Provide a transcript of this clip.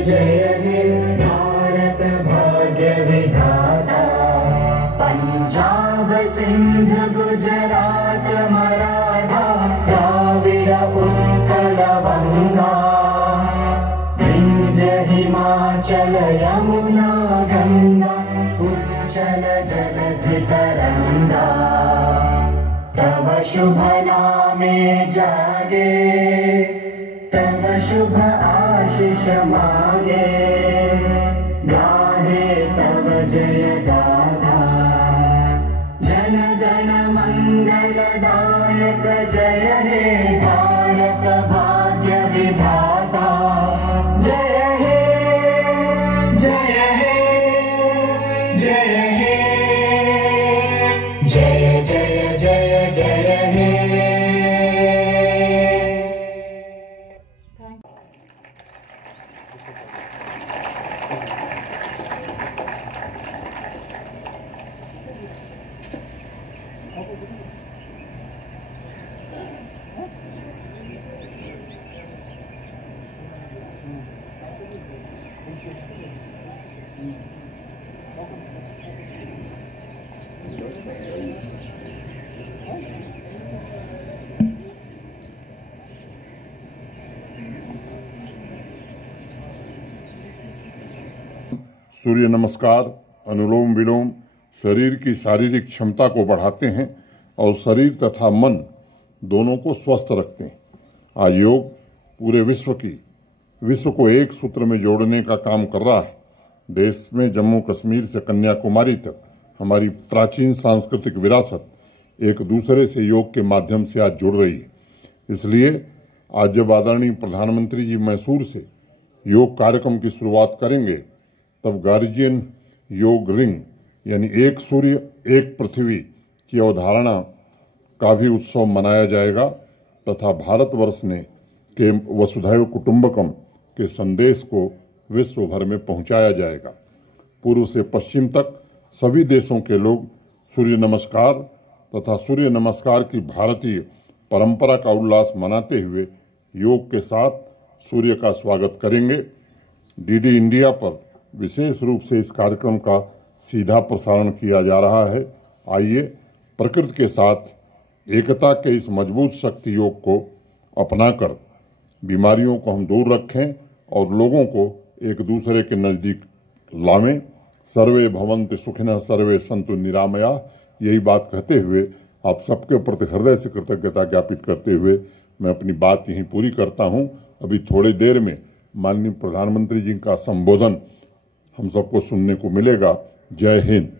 जय हे भारत भाग्य विधाता। पंजाब सिंध गुजरात मराठा द्राविड़ उत्कल बंगा। विंध्य हिमाचल यमुना गंगा उच्चल जलधि तरंगा। तव शुभ नामे जागे तव शुभ आशीष मांगे। गाहे तव जय गाथा जन गण मंगलदायक। जय हे भारत भाग्य विधाता। जय हे जय हे जय हे जय जय जय जय हे। सूर्य नमस्कार, अनुलोम विलोम शरीर की शारीरिक क्षमता को बढ़ाते हैं और शरीर तथा मन दोनों को स्वस्थ रखते हैं। आज योग पूरे विश्व को एक सूत्र में जोड़ने का काम कर रहा है। देश में जम्मू कश्मीर से कन्याकुमारी तक हमारी प्राचीन सांस्कृतिक विरासत एक दूसरे से योग के माध्यम से आज जुड़ रही है। इसलिए आज जब आदरणीय प्रधानमंत्री जी मैसूर से योग कार्यक्रम की शुरुआत करेंगे, तब गार्जियन योग रिंग यानी एक सूर्य एक पृथ्वी की अवधारणा का भी उत्सव मनाया जाएगा तथा भारतवर्ष ने के वसुधैव कुटुंबकम के संदेश को विश्व भर में पहुंचाया जाएगा। पूर्व से पश्चिम तक सभी देशों के लोग सूर्य नमस्कार तथा सूर्य नमस्कार की भारतीय परंपरा का उल्लास मनाते हुए योग के साथ सूर्य का स्वागत करेंगे। डीडी इंडिया पर विशेष रूप से इस कार्यक्रम का सीधा प्रसारण किया जा रहा है। आइए प्रकृति के साथ एकता के इस मजबूत शक्ति योग को अपनाकर बीमारियों को हम दूर रखें और लोगों को एक दूसरे के नजदीक लावें। सर्वे भवन्तु सुखिनः सर्वे सन्तु निरामया, यही बात कहते हुए आप सबके प्रति हृदय से कृतज्ञता ज्ञापित करते हुए मैं अपनी बात यहीं पूरी करता हूं। अभी थोड़ी देर में माननीय प्रधानमंत्री जी का संबोधन हम सबको सुनने को मिलेगा। जय हिंद।